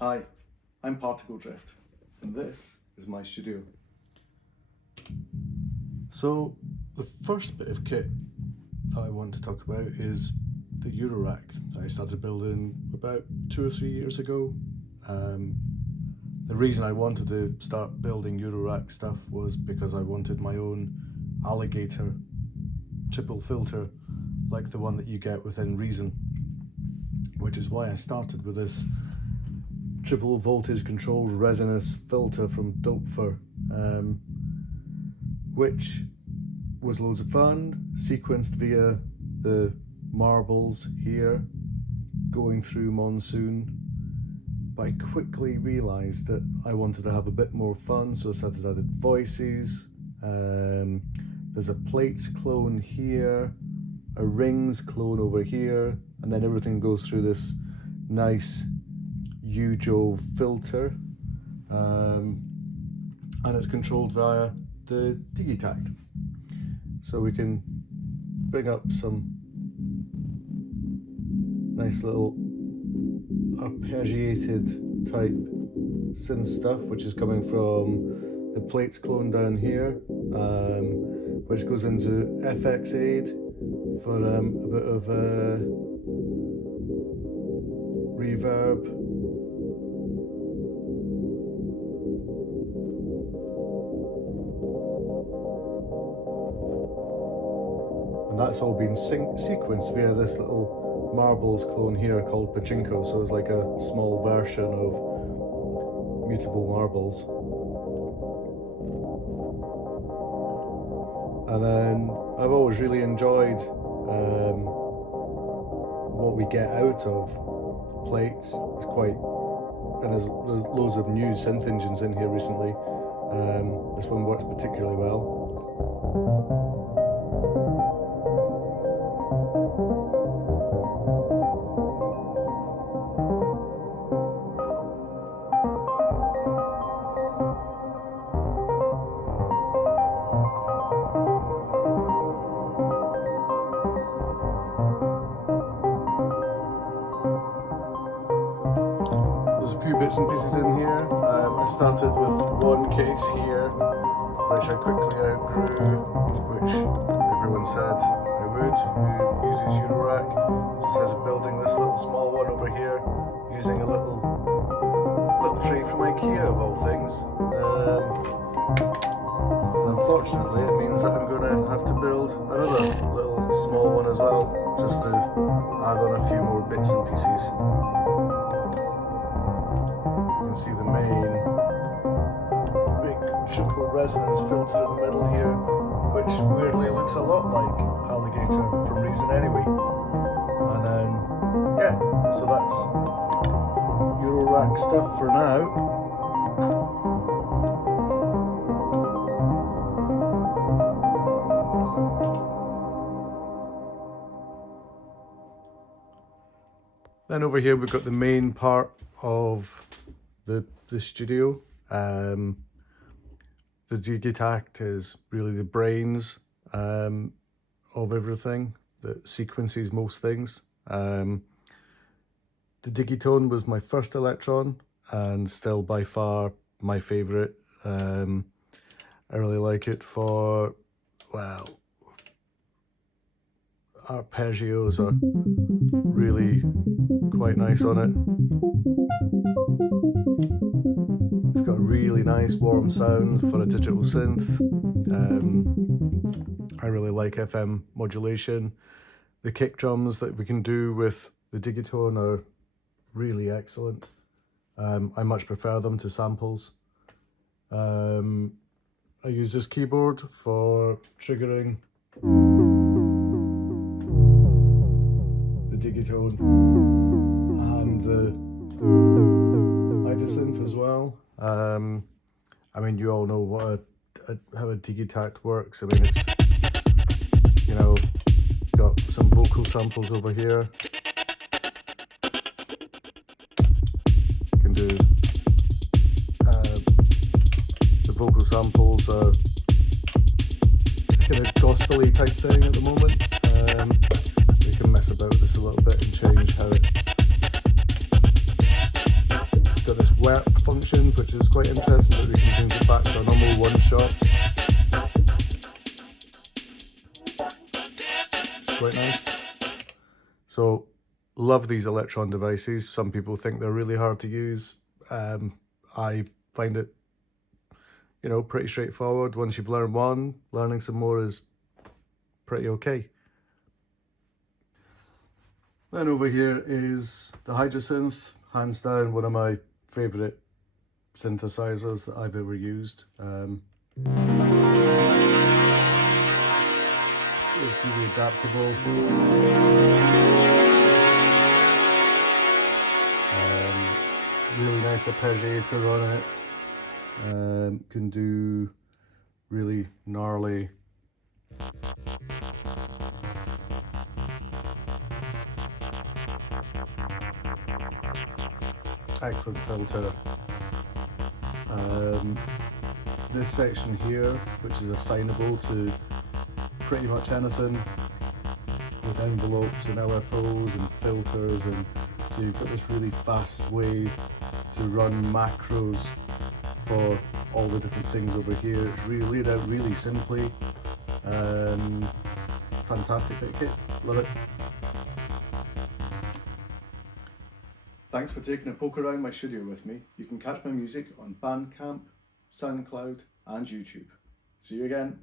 Hi, I'm Particle Drift, and this is my studio. So the first bit of kit that I want to talk about is the Eurorack that I started building about 2 or 3 years ago. The reason I wanted to start building Eurorack stuff was because I wanted my own alligator triple filter like the one that you get within Reason, which is why I started with this triple voltage controlled resonance filter from Dopefer, which was loads of fun, sequenced via the marbles here, going through Monsoon. But I quickly realised that I wanted to have a bit more fun, so I started adding voices. There's a plates clone here, a rings clone over here, and then everything goes through this nice UJO filter, and it's controlled via the PtAC. So we can bring up some nice little arpeggiated type synth stuff, which is coming from the plates clone down here, which goes into FX Aid for a bit of reverb. And that's all been sequenced via this little marbles clone here called Pachinko, so it's like a small version of mutable marbles. And then I've always really enjoyed what we get out of plates. It's quite, and there's loads of new synth engines in here recently. This one works particularly well. There's a few bits and pieces in here. I started with one case here, which I quickly outgrew, which everyone said I would, who uses Eurorack. Just as building this little small one over here, using a little tray from IKEA of all things. Unfortunately, it means that I'm going to have to build another little small one as well, just to add on a few more bits and pieces. You can see the main big triple resonance filter in the middle here, which weirdly looks a lot like Alligator from Reason anyway. And then, yeah, so that's Eurorack stuff for now. Then over here we've got the main part of the studio. The PtAC is really the brains of everything that sequences most things. The Digitone was my first Electron and still by far my favourite. I really like it for, well, arpeggios are really quite nice on it. It's got a really nice warm sound for a digital synth. I really like FM modulation. The kick drums that we can do with the Digitone are really excellent. I much prefer them to samples. I use this keyboard for triggering the Digitone and the Idasynth as well. I mean, you all know what how a PtAC works. I mean, it's, you know, got some vocal samples over here. You can do the vocal samples are kind of gospel-y type thing at the moment. You can mess about with this a little bit and change how it quite nice. So love these Electron devices. Some people think they're really hard to use. I find it, you know, pretty straightforward. Once you've learned one, learning some more is pretty okay. Then over here is the Hydrasynth, hands down one of my favourite synthesizers that I've ever used. It's really adaptable. Really nice arpeggiator on it. Can do really gnarly excellent filter. This section here, which is assignable to pretty much anything with envelopes and LFOs and filters, and so you've got this really fast way to run macros for all the different things over here. It's really laid out really simply. Fantastic bit of kit, love it. Thanks for taking a poke around my studio with me. You can catch my music on Bandcamp, SoundCloud and YouTube. See you again.